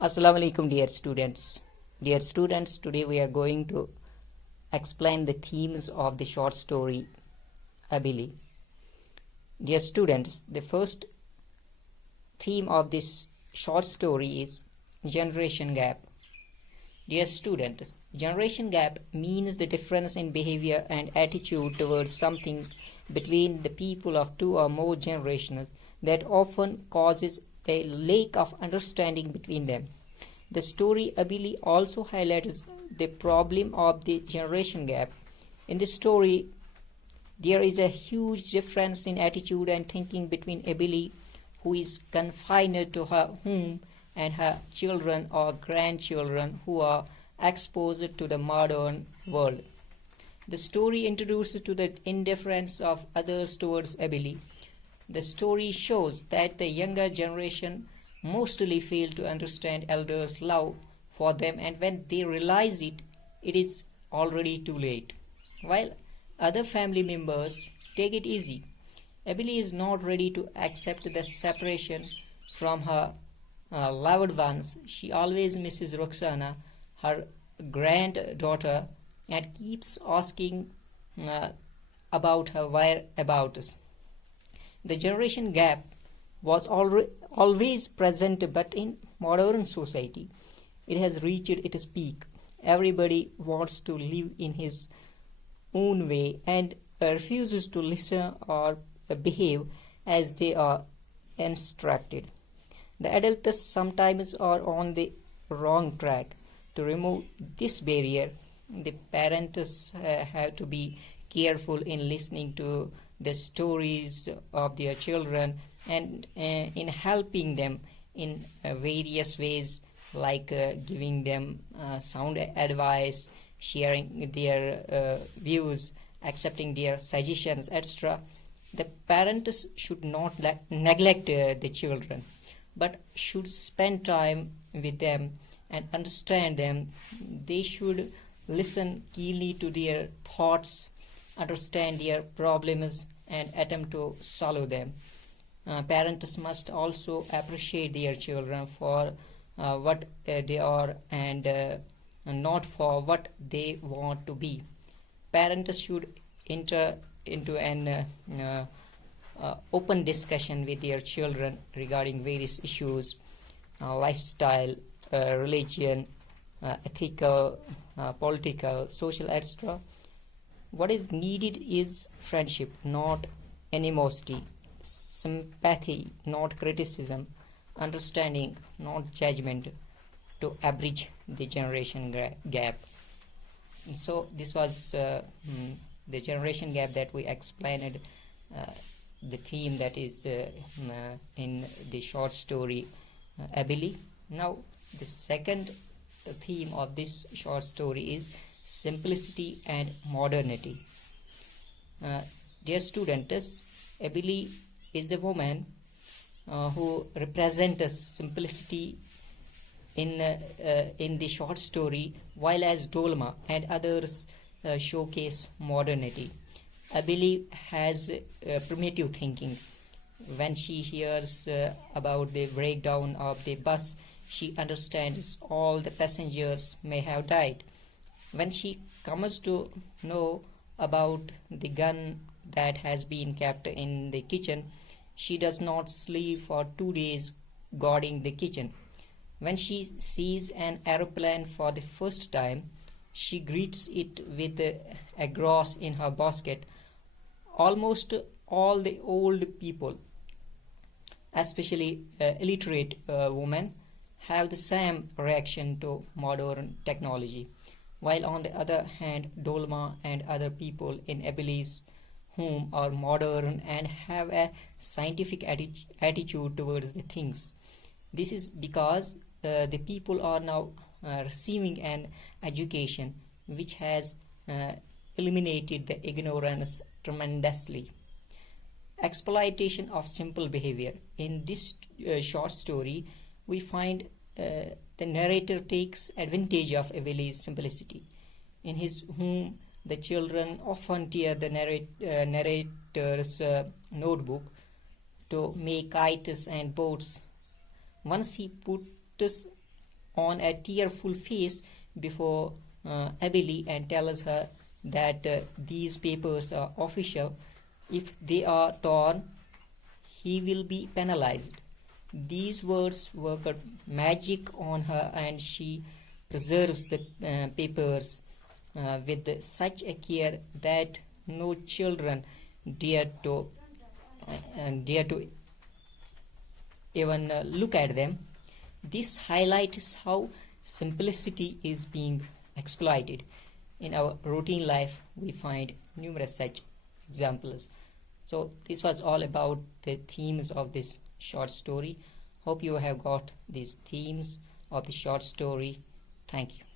Assalamu alaikum, dear students. Dear students, today we are going to explain the themes of the short story Abili. Dear students, the first theme of this short story is generation gap. Dear students, generation gap means the difference in behavior and attitude towards something between the people of two or more generations that often causes a lack of understanding between them. The story Abili also highlights the problem of the generation gap. In the story, there is a huge difference in attitude and thinking between Abili, who is confined to her home, and her children or grandchildren who are exposed to the modern world. The story introduces to the indifference of others towards Abili. The story shows that the younger generation mostly fail to understand elders' love for them, and when they realize it, it is already too late. While other family members take it easy, Abili is not ready to accept the separation from her loved ones. She always misses Roxana, her granddaughter, and keeps asking about her whereabouts. The generation gap was always present, but in modern society, it has reached its peak. Everybody wants to live in his own way and refuses to listen or behave as they are instructed. The adults sometimes are on the wrong track. To remove this barrier, the parents have to be careful in listening to the stories of their children and in helping them in various ways, like giving them sound advice, sharing their views, accepting their suggestions, etc. The parents should not neglect the children, but should spend time with them and understand them. They should listen keenly to their thoughts, understand their problems, and attempt to solve them. Parents must also appreciate their children for what they are and not for what they want to be. Parents should enter into an open discussion with their children regarding various issues, lifestyle, religion, ethical, political, social, etc. What is needed is friendship, not animosity, sympathy, not criticism, understanding, not judgment, to bridge the generation gap. So this was the generation gap that we explained, the theme that is in the short story Abili. Now the second theme of this short story is simplicity and modernity. Dear students, Abili is the woman who represents simplicity in the short story, while as Dolma and others showcase modernity. Abili has primitive thinking. When she hears about the breakdown of the bus, she understands all the passengers may have died. When she comes to know about the gun that has been kept in the kitchen, she does not sleep for 2 days guarding the kitchen. When she sees an aeroplane for the first time, she greets it with a gross in her basket. Almost all the old people, especially illiterate women, have the same reaction to modern technology. While on the other hand, Dolma and other people in Abili's home are modern and have a scientific attitude towards the things. This is because the people are now receiving an education which has eliminated the ignorance tremendously. Exploitation of simple behavior. In this short story, we find the narrator takes advantage of Abili's simplicity. In his home, the children often tear the narrator's notebook to make kites and boats. Once he puts on a tearful face before Abilene and tells her that these papers are official. If they are torn, he will be penalized. These words work magic on her, and she preserves the papers with such a care that no children dare to even look at them. This highlights how simplicity is being exploited. In our routine life, we find numerous such examples. So this was all about the themes of this short story. Hope you have got these themes of the short story. Thank you.